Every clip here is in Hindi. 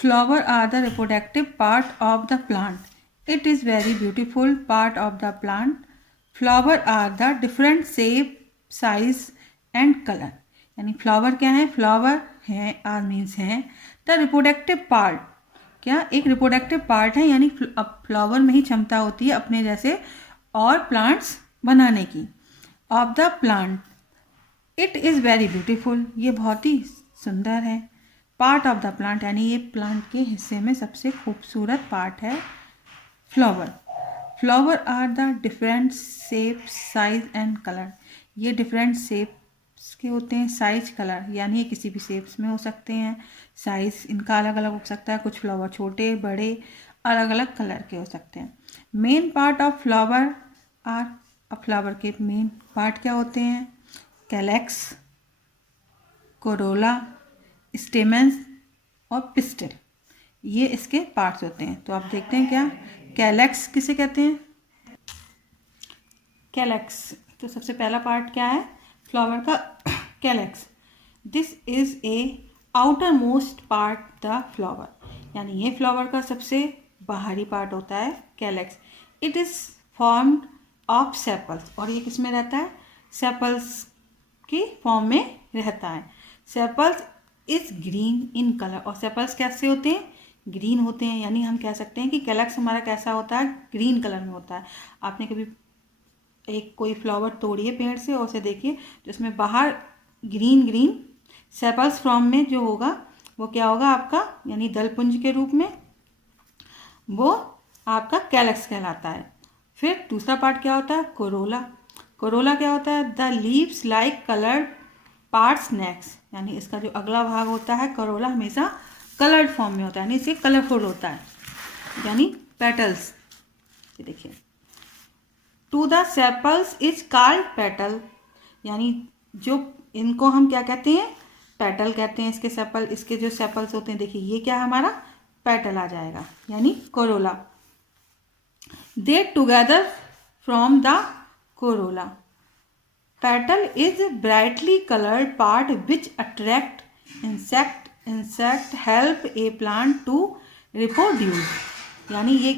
Flower are the reproductive part of the plant. It is very beautiful part of the plant. Flower are the different shape, size and color. यानी फ्लावर क्या है? फ्लावर है आर मीन्स है द रिप्रोडक्टिव पार्ट. क्या? एक रिप्रोडक्टिव पार्ट है, यानी फ्लावर में ही क्षमता होती है अपने जैसे और प्लांट्स बनाने की. Of the plant. It is very beautiful. ये बहुत ही सुंदर है. पार्ट ऑफ द प्लांट यानी ये प्लांट के हिस्से में सबसे खूबसूरत पार्ट है flower. Flower are the different shape, size and colour. ये डिफरेंट शेप्स के होते हैं, साइज, कलर, यानी ये किसी भी शेप्स में हो सकते हैं, साइज इनका अलग अलग हो सकता है. कुछ फ्लावर छोटे, बड़े, अलग अलग कलर के हो सकते हैं. Main part of flower are. अब फ्लावर के मेन पार्ट क्या होते हैं? कैलेक्स, कोरोला, स्टेमेंस और पिस्टल. ये इसके पार्ट्स होते हैं. तो आप देखते हैं क्या कैलेक्स किसे कहते हैं? कैलेक्स. तो सबसे पहला पार्ट क्या है फ्लावर का? Calyx. This is a outer most part the flower. यानी ये फ्लावर का सबसे बाहरी पार्ट होता है calyx. It is formed of sepals. और ये किस में रहता है? सेपल्स की फॉर्म में रहता है. Sepals is green in colour. और सेपल्स कैसे होते हैं? ग्रीन होते हैं. यानी हम कह सकते हैं कि कैलेक्स हमारा कैसा होता है? ग्रीन कलर में होता है. आपने कभी एक कोई फ्लावर तोड़िए पेड़ से और उसे देखिए, तो उसमें बाहर ग्रीन ग्रीन सेपल्स फॉर्म में जो होगा वो क्या होगा आपका? यानी दलपुंज के रूप में वो आपका कैलेक्स कहलाता है. फिर दूसरा पार्ट क्या होता है? कोरोला. कोरोला क्या होता है? The leaves like coloured parts next. यानी इसका जो अगला भाग होता है कोरोला हमेशा कलर्ड फॉर्म में होता है, यानी इसे कलरफुल होता है. यानी पेटल्स. ये देखिए, to the sepals is called petal. यानी जो इनको हम क्या कहते हैं? पेटल कहते हैं. इसके सेपल, इसके जो सेपल्स होते हैं, देखिए ये क्या हमारा? पेटल आ जाएगा, यानी Corolla. They together from the Corolla. Petal is a brightly colored part which attract insect. Insect help a plant to reproduce. यानी ये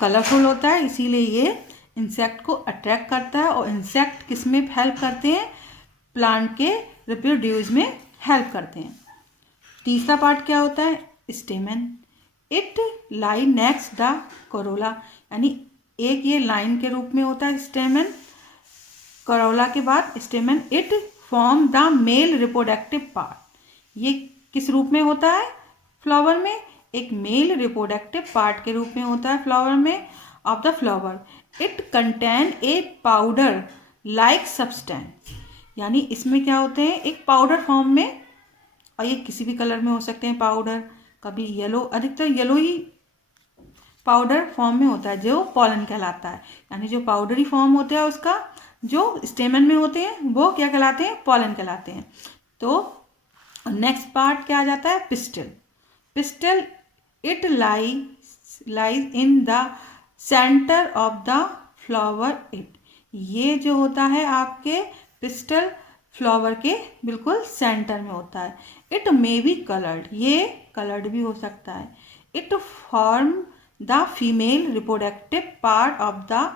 कलरफुल होता है, इसीलिए ये इंसेक्ट को अट्रैक्ट करता है. और इंसेक्ट किस में हेल्प करते हैं? प्लांट के रिप्रोड्यूस में हेल्प करते हैं. तीसरा पार्ट क्या होता है? स्टेमन. It lie next the Corolla. यानी एक ये लाइन के रूप में होता है स्टेमन. कोरोला के बाद स्टेमन. It form the male reproductive part. ये किस रूप में होता है फ्लावर में? एक मेल रिप्रोडक्टिव पार्ट के रूप में होता है फ्लावर में of the flower. It contain a powder like substance. यानी इसमें क्या होते हैं? एक पाउडर फॉर्म में, और ये किसी भी कलर में हो सकते हैं पाउडर. कभी येलो, अधिकतर येलो ही पाउडर फॉर्म में होता है जो पॉलन कहलाता है. यानी जो पाउडरी फॉर्म होता है उसका, जो स्टेमन में होते हैं वो क्या कहलाते हैं? पॉलन कहलाते हैं. तो नेक्स्ट पार्ट क्या आ जाता है? Pistol. Pistol. It lies in the centre of the flower. It. ये जो होता है आपके पिस्टल फ्लावर के बिल्कुल सेंटर में होता है. It may be coloured. ये कलर्ड भी हो सकता है. It form the female reproductive part of the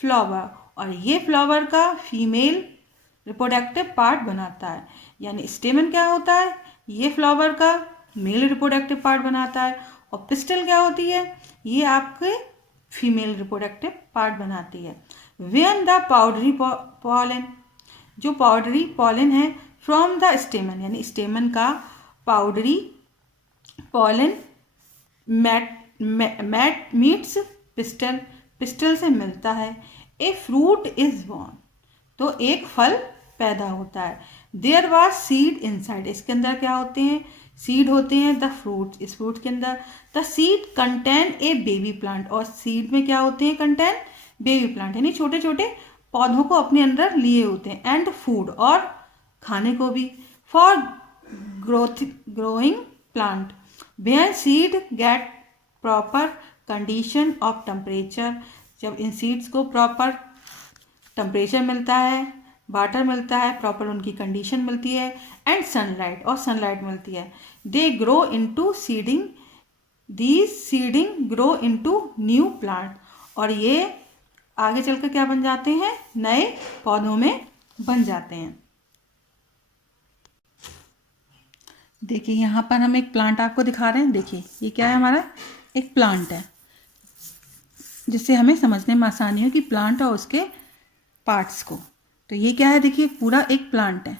flower. और ये फ्लावर का फीमेल रिप्रोडक्टिव पार्ट बनाता है. यानी स्टेमन क्या होता है? ये फ्लावर का मेल रिप्रोडक्टिव पार्ट बनाता है. और पिस्टल क्या होती है? ये आपके फीमेल रिप्रोडक्टिव पार्ट बनाती है. When the powdery pollen. जो पाउडरी पॉलन है फ्रॉम द स्टेमन. यानी स्टेमन का powdery pollen mat meets pistil. Pistil से मिलता है. A fruit is born. तो एक फल पैदा होता है. There was seed inside. इसके अंदर क्या होते हैं? सीड होते हैं. The fruit. इस फ्रूट के अंदर the seed contain a baby plant. और सीड में क्या होते हैं? Contain baby plant. यानी छोटे छोटे पौधों को अपने अंदर लिए होते हैं. And food. और खाने को भी. For growing plant. Where seed get proper condition of temperature. जब इन सीड्स को प्रॉपर टेम्परेचर मिलता है, वाटर मिलता है, प्रॉपर उनकी कंडीशन मिलती है, एंड सनलाइट. और सनलाइट मिलती है. They grow into seeding these seeding grow into new plant, और ये आगे चलकर क्या बन जाते हैं, नए पौधों में बन जाते हैं। देखिए यहाँ पर हम एक प्लांट आपको दिखा रहे हैं। देखिए ये क्या है, हमारा एक प्लांट है, जिससे हमें समझने में आसानी हो कि प्लांट और उसके पार्ट्स को। तो ये क्या है, देखिए पूरा एक प्लांट है।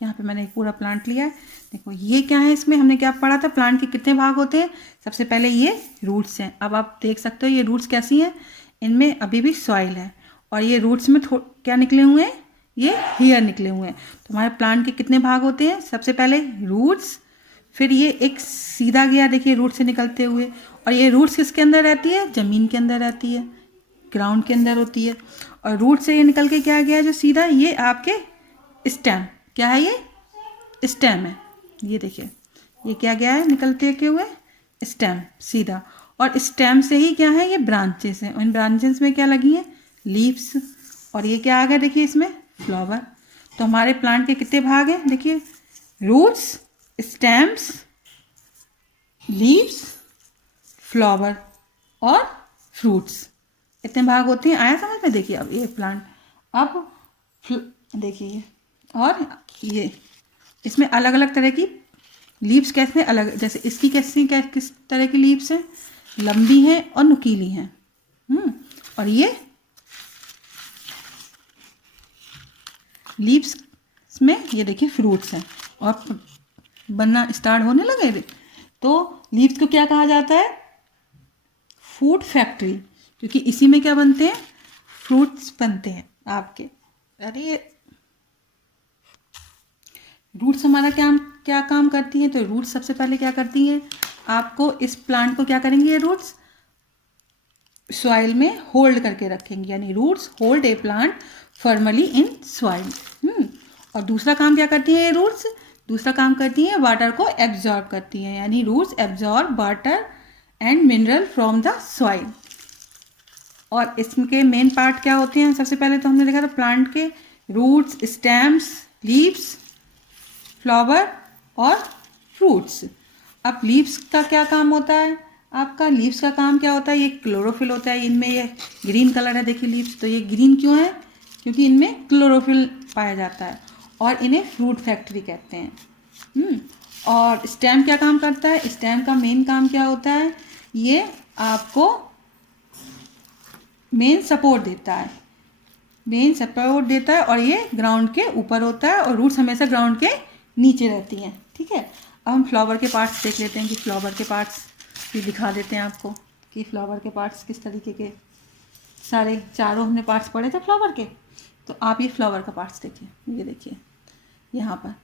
यहाँ पे मैंने एक पूरा प्लांट लिया है। देखो ये क्या है, इसमें हमने क्या पढ़ा था, प्लांट के कितने भाग होते हैं। सबसे पहले ये रूट्स हैं। अब आप देख सकते हो ये रूट्स कैसी हैं, इनमें अभी भी सॉइल है, और ये रूट्स में क्या निकले हुए हैं, ये हेयर निकले हुए हैं। तो हमारे प्लांट के कितने भाग होते हैं, सबसे पहले रूट्स, फिर ये एक सीधा गया देखिए रूट से निकलते हुए, और ये रूट्स किसके अंदर रहती है, ज़मीन के अंदर रहती है, ग्राउंड के अंदर होती है। और रूट से ये निकल के क्या गया जो सीधा, ये आपके स्टेम, क्या है ये स्टेम है। ये देखिए ये क्या गया है निकलते के हुए, स्टेम सीधा। और स्टेम से ही क्या है, ये ब्रांचेस हैं, इन ब्रांचेस में क्या लगी हैं, लीव्स। और ये क्या आ गया देखिए इसमें, फ्लावर। तो हमारे प्लांट के कितने भाग हैं, देखिए रूट्स, स्टेम्स, लीव्स, फ्लावर और फ्रूट्स, इतने भाग होते हैं। आया समझ में। देखिए अब ये प्लांट, अब देखिए, और ये इसमें अलग अलग तरह की लीव्स कैसे अलग, जैसे इसकी कैसी किस तरह की लीव्स हैं, लंबी हैं और नुकीली हैं। और ये लीव्स में ये देखिए फ्रूट्स हैं, और बनना स्टार्ट होने लगे। तो लीव्स को क्या कहा जाता है, फूड फैक्ट्री, क्योंकि इसी में क्या बनते हैं, फ्रूट्स बनते हैं आपके। अरे रूट्स हमारा क्या काम करती हैं, तो रूट्स सबसे पहले क्या करती हैं, आपको इस प्लांट को क्या करेंगे, ये रूट्स सॉइल में होल्ड करके रखेंगे, यानी roots hold a plant formally in soil. और दूसरा काम क्या करती हैं ये रूट्स, दूसरा काम करती हैं वाटर को एब्जॉर्ब करती हैं, यानी roots absorb water and mineral from the soil. और इसके मेन पार्ट क्या होते हैं, सबसे पहले तो हमने देखा था प्लांट के रूट्स, स्टेम्स, लीव्स, फ्लावर और फ्रूट्स। अब लीव्स का क्या काम होता है, आपका लीव्स का काम क्या होता है, ये क्लोरोफिल होता है, इनमें ये ग्रीन कलर है देखिए लीव्स, तो ये ग्रीन क्यों है, क्योंकि इनमें क्लोरोफिल पाया जाता है, और इन्हें फ्रूट फैक्ट्री कहते हैं। और स्टेम क्या काम करता है, स्टेम का मेन काम क्या होता है, ये आपको मेन सपोर्ट देता है, मेन सपोर्ट देता है, और ये ग्राउंड के ऊपर होता है, और रूट्स हमेशा ग्राउंड के नीचे रहती हैं। ठीक है, अब हम फ्लावर के पार्ट्स देख लेते हैं कि फ्लावर के पार्ट्स भी दिखा देते हैं आपको कि फ्लावर के पार्ट्स किस तरीके के, सारे चारों हमने पार्ट्स पढ़े थे फ्लावर के। तो आप ये फ्लावर का पार्ट्स देखिए, ये देखिए यहाँ पर,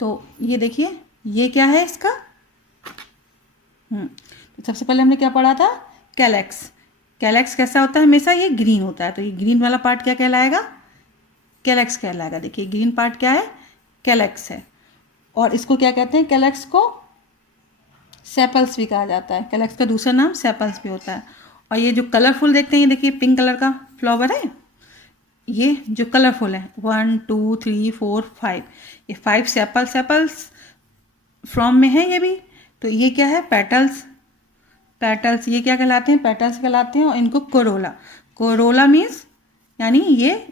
तो ये देखिए ये क्या है इसका, तो सबसे पहले हमने क्या पढ़ा था, कैलेक्स। कैलेक्स कैसा होता है, हमेशा ये ग्रीन होता है, तो ये ग्रीन वाला पार्ट क्या कहलाएगा, कैलेक्स कहलाएगा। देखिए ग्रीन पार्ट क्या है, कैलेक्स है। और इसको क्या कहते हैं, कैलेक्स को सेपल्स भी कहा जाता है, कैलेक्स का दूसरा नाम सेपल्स भी होता है। और ये जो कलरफुल देखते हैं, ये देखिए पिंक कलर का फ्लावर है, ये जो कलरफुल है 1 2 3 4 5, ये 5 सेपल्स फ्रॉम में है ये भी। तो ये क्या है, पेटल्स, पेटल्स ये क्या कहलाते हैं, पेटल्स कहलाते हैं। और इनको कोरोला, कोरोला मीन्स यानी ये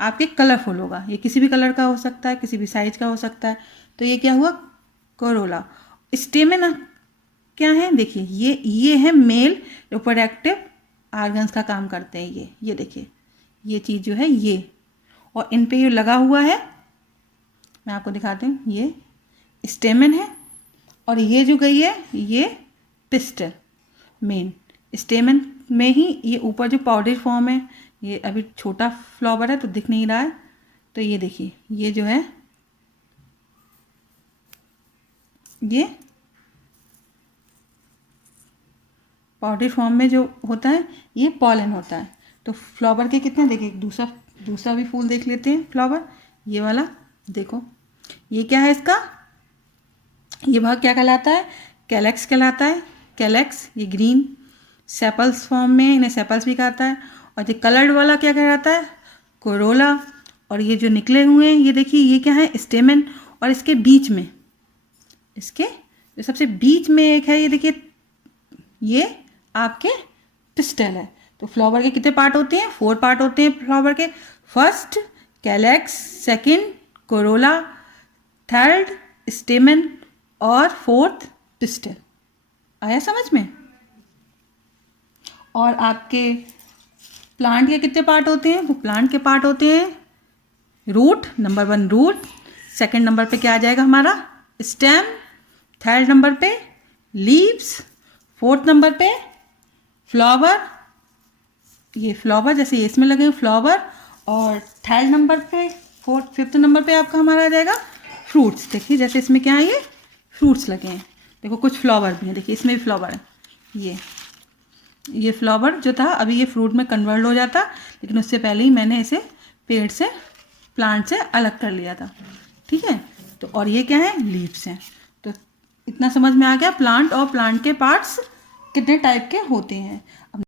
आपके कलरफुल होगा, ये किसी भी कलर का हो सकता है, किसी भी साइज का हो सकता है। तो ये क्या हुआ, कोरोला। स्टेमेन क्या है, देखिए ये है मेल रिप्रोडक्टिव आर्गन्स का काम करते हैं ये देखिए ये चीज़ जो है ये, और इन पे ये लगा हुआ है, मैं आपको दिखाती हूँ, ये स्टेमेन है, और ये जो गई है ये पिस्टल, मेन स्टेमेन में ही ये ऊपर जो पाउडर फॉर्म है, ये अभी छोटा फ्लावर है तो दिख नहीं रहा है। तो ये देखिए ये जो है ये पाउडर फॉर्म में जो होता है ये पॉलन होता है। तो फ्लावर के कितने, देखिए दूसरा भी फूल देख लेते हैं फ्लावर, ये वाला देखो, ये क्या है इसका, ये भाग क्या कहलाता है, कैलेक्स कहलाता है। कैलेक्स ये ग्रीन सेपल्स फॉर्म में, इन्हें सेपल्स भी कहता है। और ये कलर्ड वाला क्या कहलाता है, कोरोला। और ये जो निकले हुए हैं ये देखिए ये क्या है, स्टेमेन। और इसके बीच में, इसके जो सबसे बीच में एक है ये देखिए ये आपके पिस्टल है। तो फ्लावर के कितने पार्ट होते हैं? 4 पार्ट होते हैं फ्लावर के। First calyx, second Corolla, third स्टेमन और फोर्थ पिस्टल। आया समझ में? और आपके प्लांट के कितने पार्ट होते हैं? वो प्लांट के पार्ट होते हैं root, number 1 root, second number पे क्या आ जाएगा हमारा? स्टेम, थर्ड नंबर पे लीव्स, फोर्थ नंबर पे फ्लावर, ये फ्लावर जैसे ये इसमें लगे फ्लावर, और थर्ड नंबर पे फिफ्थ नंबर पे आपका हमारा आ जाएगा फ्रूट्स। देखिए जैसे इसमें क्या है, ये फ्रूट्स लगे हैं। देखो कुछ फ्लावर भी हैं, देखिए इसमें भी फ्लावर है। ये फ्लावर जो था अभी ये फ्रूट में कन्वर्ट हो जाता, लेकिन उससे पहले ही मैंने इसे पेड़ से, प्लांट से अलग कर लिया था। ठीक है, तो और ये क्या है? लीव्स हैं। तो इतना समझ में आ गया प्लांट और प्लांट के पार्ट्स कितने टाइप के होते हैं।